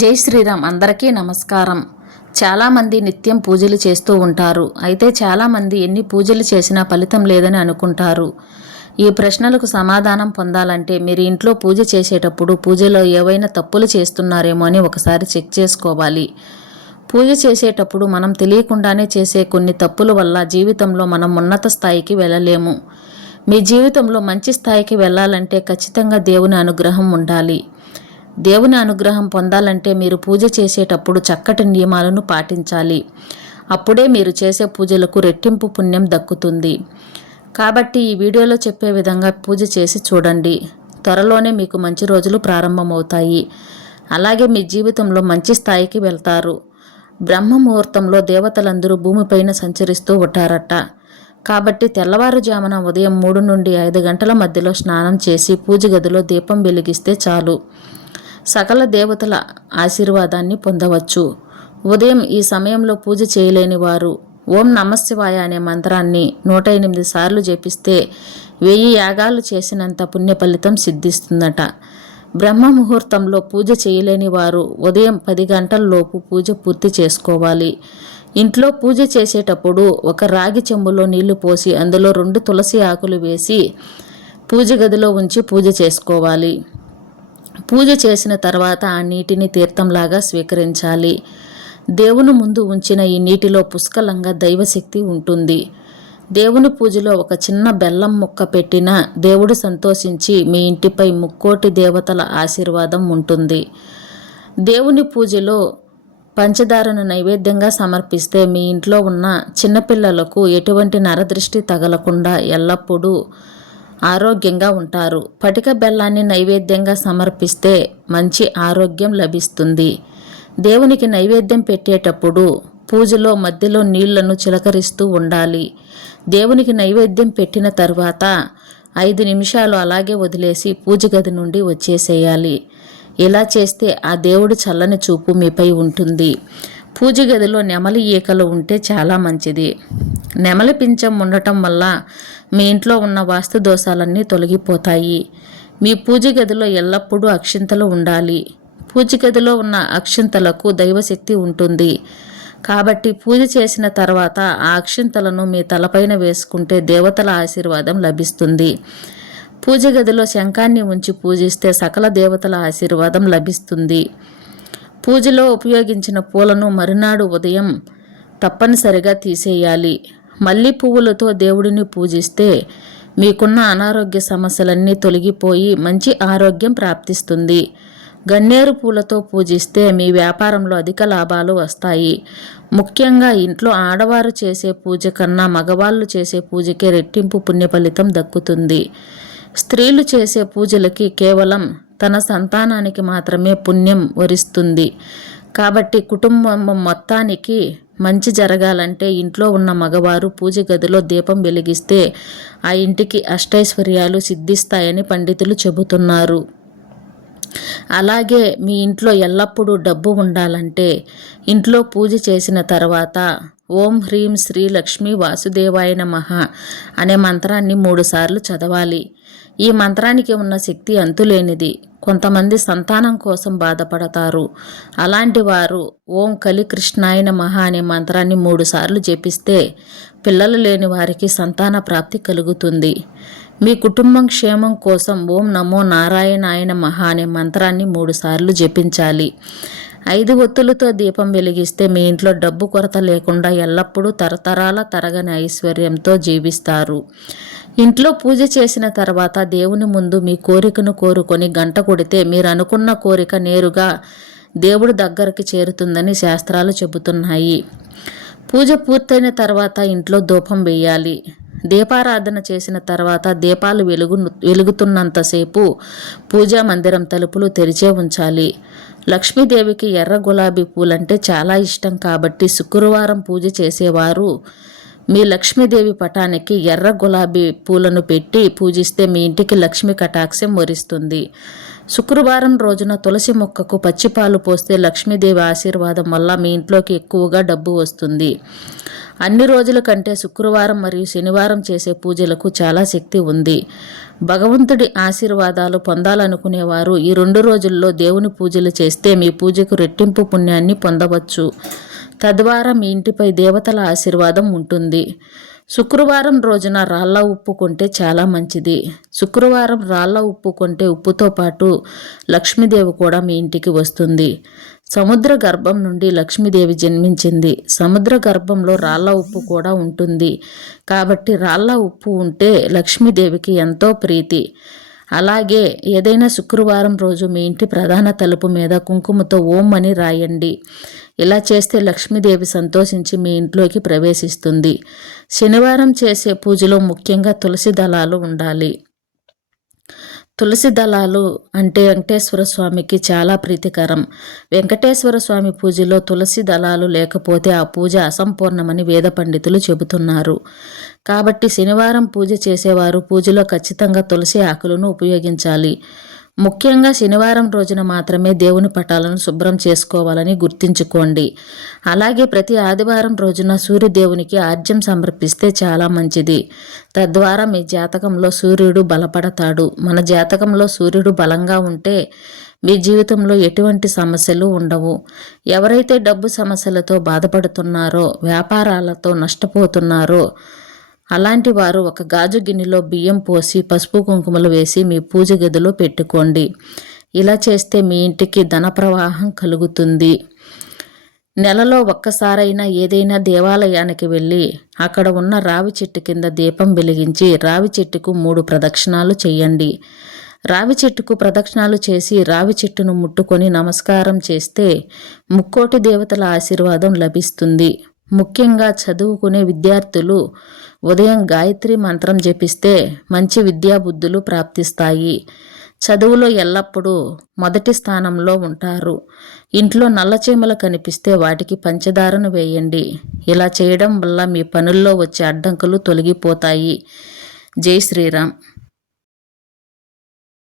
జై శ్రీరామ్ అందరికీ నమస్కారం. చాలామంది నిత్యం పూజలు చేస్తూ ఉంటారు. అయితే చాలామంది ఎన్ని పూజలు చేసినా ఫలితం లేదని అనుకుంటారు. ఈ ప్రశ్నలకు సమాధానం పొందాలంటే మీరు ఇంట్లో పూజ చేసేటప్పుడు పూజలో ఏవైనా తప్పులు చేస్తున్నారేమో అని ఒకసారి చెక్ చేసుకోవాలి. పూజ చేసేటప్పుడు మనం తెలియకుండానే చేసే కొన్ని తప్పుల వల్ల జీవితంలో మనం ఉన్నత స్థాయికి వెళ్ళలేము. మీ జీవితంలో మంచి స్థాయికి వెళ్ళాలంటే ఖచ్చితంగా దేవుని అనుగ్రహం ఉండాలి. దేవుని అనుగ్రహం పొందాలంటే మీరు పూజ చేసేటప్పుడు చక్కటి నియమాలను పాటించాలి. అప్పుడే మీరు చేసే పూజలకు రెట్టింపు పుణ్యం దక్కుతుంది. కాబట్టి ఈ వీడియోలో చెప్పే విధంగా పూజ చేసి చూడండి. త్వరలోనే మీకు మంచి రోజులు ప్రారంభమవుతాయి. అలాగే మీ జీవితంలో మంచి స్థాయికి వెళ్తారు. బ్రహ్మ ముహూర్తంలో దేవతలందరూ భూమిపైన సంచరిస్తూ ఉంటారట. కాబట్టి తెల్లవారుజామున ఉదయం మూడు నుండి ఐదు గంటల మధ్యలో స్నానం చేసి పూజ గదిలో దీపం వెలిగిస్తే చాలు. సకల దేవతల ఆశీర్వాదాన్ని పొందవచ్చు. ఉదయం ఈ సమయంలో పూజ చేయలేని వారు ఓం నమశివాయ అనే మంత్రాన్ని నూట ఎనిమిది సార్లు జపిస్తే వెయ్యి యాగాలు చేసినంత పుణ్య ఫలితం సిద్ధిస్తుందట. బ్రహ్మ ముహూర్తంలో పూజ చేయలేని వారు ఉదయం పది గంటలలోపు పూజ పూర్తి చేసుకోవాలి. ఇంట్లో పూజ చేసేటప్పుడు ఒక రాగి చెంబులో నీళ్ళు పోసి అందులో రెండు తులసి ఆకులు వేసి పూజ గదిలో ఉంచి పూజ చేసుకోవాలి. పూజ చేసిన తర్వాత ఆ నీటిని తీర్థంలాగా స్వీకరించాలి. దేవుని ముందు ఉంచిన ఈ నీటిలో పుష్కలంగా దైవశక్తి ఉంటుంది. దేవుని పూజలో ఒక చిన్న బెల్లం ముక్క పెట్టినా దేవుడు సంతోషించి మీ ఇంటిపై ముక్కోటి దేవతల ఆశీర్వాదం ఉంటుంది. దేవుని పూజలో పంచదారను నైవేద్యంగా సమర్పిస్తే మీ ఇంట్లో ఉన్న చిన్నపిల్లలకు ఎటువంటి నరదృష్టి తగలకుండా ఎల్లప్పుడూ ఆరోగ్యంగా ఉంటారు. పటిక బెల్లాన్ని నైవేద్యంగా సమర్పిస్తే మంచి ఆరోగ్యం లభిస్తుంది. దేవునికి నైవేద్యం పెట్టేటప్పుడు పూజలో మధ్యలో నీళ్ళను చిలకరిస్తూ ఉండాలి. దేవునికి నైవేద్యం పెట్టిన తర్వాత ఐదు నిమిషాలు అలాగే వదిలేసి పూజ గది నుండి వచ్చేసేయాలి. ఇలా చేస్తే ఆ దేవుడు చల్లని చూపు మీపై ఉంటుంది. పూజ గదిలో నెమలి ఈకలు ఉంటే చాలా మంచిది. నెమలి పించం ఉండటం వల్ల మీ ఇంట్లో ఉన్న వాస్తు దోషాలన్నీ తొలగిపోతాయి. మీ పూజ గదిలో ఎల్లప్పుడూ అక్షింతలు ఉండాలి. పూజ గదిలో ఉన్న అక్షింతలకు దైవశక్తి ఉంటుంది. కాబట్టి పూజ చేసిన తర్వాత ఆ అక్షింతలను మీ తలపైన వేసుకుంటే దేవతల ఆశీర్వాదం లభిస్తుంది. పూజ గదిలో శంఖాన్ని ఉంచి పూజిస్తే సకల దేవతల ఆశీర్వాదం లభిస్తుంది. పూజలో ఉపయోగించిన పూలను మరునాడు ఉదయం తప్పనిసరిగా తీసేయాలి. మల్లె పువ్వులతో దేవుడిని పూజిస్తే మీకున్న అనారోగ్య సమస్యలన్నీ తొలగిపోయి మంచి ఆరోగ్యం ప్రాప్తిస్తుంది. గన్నేరు పూలతో పూజిస్తే మీ వ్యాపారంలో అధిక లాభాలు వస్తాయి. ముఖ్యంగా ఇంట్లో ఆడవారు చేసే పూజ కన్నా మగవాళ్ళు చేసే పూజకే రెట్టింపు పుణ్య ఫలితం దక్కుతుంది. స్త్రీలు చేసే పూజలకి కేవలం తన సంతానానికి మాత్రమే పుణ్యం వరిస్తుంది. కాబట్టి కుటుంబం మొత్తానికి మంచి జరగాలంటే ఇంట్లో ఉన్న మగవారు పూజ గదిలో దీపం వెలిగిస్తే ఆ ఇంటికి అష్టైశ్వర్యాలు సిద్ధిస్తాయని పండితులు చెబుతున్నారు. అలాగే మీ ఇంట్లో ఎల్లప్పుడూ డబ్బు ఉండాలంటే ఇంట్లో పూజ చేసిన తర్వాత ఓం హ్రీం శ్రీ లక్ష్మీ వాసుదేవాయ నమః అనే మంత్రాన్ని మూడుసార్లు చదవాలి. ఈ మంత్రానికి ఉన్న శక్తి అంతులేనిది. కొంతమంది సంతానం కోసం బాధపడతారు. అలాంటి వారు ఓం కలి కృష్ణాయ నమః అనే మంత్రాన్ని మూడుసార్లు జపిస్తే పిల్లలు లేని వారికి సంతాన ప్రాప్తి కలుగుతుంది. మీ కుటుంబం క్షేమం కోసం ఓం నమో నారాయణాయ మహా అనే మంత్రాన్ని మూడుసార్లు జపించాలి. ఐదు ఒత్తులతో దీపం వెలిగిస్తే మీ ఇంట్లో డబ్బు కొరత లేకుండా ఎల్లప్పుడూ తరతరాల తరగని ఐశ్వర్యంతో జీవిస్తారు. ఇంట్లో పూజ చేసిన తర్వాత దేవుని ముందు మీ కోరికను కోరుకొని గంట కొడితే మీరు అనుకున్న కోరిక నేరుగా దేవుడి దగ్గరికి చేరుతుందని శాస్త్రాలు చెబుతున్నాయి. పూజ పూర్తయిన తర్వాత ఇంట్లో ధూపం వేయాలి. దీపారాధన చేసిన తర్వాత దీపాలు వెలుగు వెలుగుతున్నంతసేపు పూజా మందిరం తలుపులు తెరిచే ఉంచాలి. లక్ష్మీదేవికి ఎర్ర గులాబీ పూలంటే చాలా ఇష్టం కాబట్టి శుక్రవారం పూజ చేసేవారు మీ లక్ష్మీదేవి పటానికి ఎర్ర గులాబీ పూలను పెట్టి పూజిస్తే మీ ఇంటికి లక్ష్మి కటాక్షం మురిస్తుంది శుక్రవారం రోజున తులసి మొక్కకు పచ్చిపాలు పోస్తే లక్ష్మీదేవి ఆశీర్వాదం వల్ల మీ ఇంట్లోకి ఎక్కువగా డబ్బు వస్తుంది. అన్ని రోజుల కంటే శుక్రవారం మరియు శనివారం చేసే పూజలకు చాలా శక్తి ఉంది. భగవంతుడి ఆశీర్వాదాలు పొందాలనుకునేవారు ఈ రెండు రోజుల్లో దేవుని పూజలు చేస్తే మీ పూజకు రెట్టింపు పుణ్యాన్ని పొందవచ్చు. తద్వారా మీ ఇంటిపై దేవతల ఆశీర్వాదం ఉంటుంది. శుక్రవారం రోజున రాళ్ళ ఉప్పు కొంటే చాలా మంచిది. శుక్రవారం రాళ్ళ ఉప్పు కొంటే ఉప్పుతో పాటు లక్ష్మీదేవి కూడా మీ ఇంటికి వస్తుంది. సముద్ర గర్భం నుండి లక్ష్మీదేవి జన్మించింది. సముద్ర గర్భంలో రాళ్ళ ఉప్పు కూడా ఉంటుంది. కాబట్టి రాళ్ళ ఉప్పు ఉంటే లక్ష్మీదేవికి ఎంతో ప్రీతి. అలాగే ఏదైనా శుక్రవారం రోజు మీ ఇంటి ప్రధాన తలుపు మీద కుంకుమతో ఓం అని రాయండి. ఇలా చేస్తే లక్ష్మీదేవి సంతోషించి మీ ఇంట్లోకి ప్రవేశిస్తుంది. శనివారం చేసే పూజలో ముఖ్యంగా తులసి దళాలు ఉండాలి. తులసి దళాలు అంటే వెంకటేశ్వర స్వామికి చాలా ప్రీతికరం. వెంకటేశ్వర స్వామి పూజలో తులసి దళాలు లేకపోతే ఆ పూజ అసంపూర్ణమని వేద పండితులు చెబుతున్నారు. కాబట్టి శనివారం పూజ చేసేవారు పూజలో ఖచ్చితంగా తులసి ఆకులను ఉపయోగించాలి. ముఖ్యంగా శనివారం రోజున మాత్రమే దేవుని పటాలను శుభ్రం చేసుకోవాలని గుర్తుంచుకోండి. అలాగే ప్రతి ఆదివారం రోజున సూర్యదేవునికి ఆర్జ్యం సమర్పిస్తే చాలా మంచిది. తద్వారా మీ జాతకంలో సూర్యుడు బలపడతాడు. మన జాతకంలో సూర్యుడు బలంగా ఉంటే మీ జీవితంలో ఎటువంటి సమస్యలు ఉండవు. ఎవరైతే డబ్బు సమస్యలతో బాధపడుతున్నారో వ్యాపారాలతో నష్టపోతున్నారో అలాంటి వారు ఒక గాజు గిన్నెలో బియ్యం పోసి పసుపు కుంకుమలు వేసి మీ పూజ గదిలో పెట్టుకోండి. ఇలా చేస్తే మీ ఇంటికి ధన ప్రవాహం కలుగుతుంది. నెలలో ఒక్కసారైనా ఏదైనా దేవాలయానికి వెళ్ళి అక్కడ ఉన్న రావి చెట్టు కింద దీపం వెలిగించి రావి చెట్టుకు మూడు ప్రదక్షిణాలు చేయండి. రావి చెట్టుకు ప్రదక్షిణాలు చేసి రావి చెట్టును ముట్టుకొని నమస్కారం చేస్తే ముక్కోటి దేవతల ఆశీర్వాదం లభిస్తుంది. ముఖ్యంగా చదువుకునే విద్యార్థులు ఉదయం గాయత్రి మంత్రం జపిస్తే మంచి విద్యాబుద్ధులు ప్రాప్తిస్తాయి. చదువులో ఎల్లప్పుడూ మొదటి స్థానంలో ఉంటారు. ఇంట్లో నల్లచీమలు కనిపిస్తే వాటికి పంచదారను వేయండి. ఇలా చేయడం వల్ల మీ పనుల్లో వచ్చే అడ్డంకులు తొలగిపోతాయి. జై శ్రీరామ్.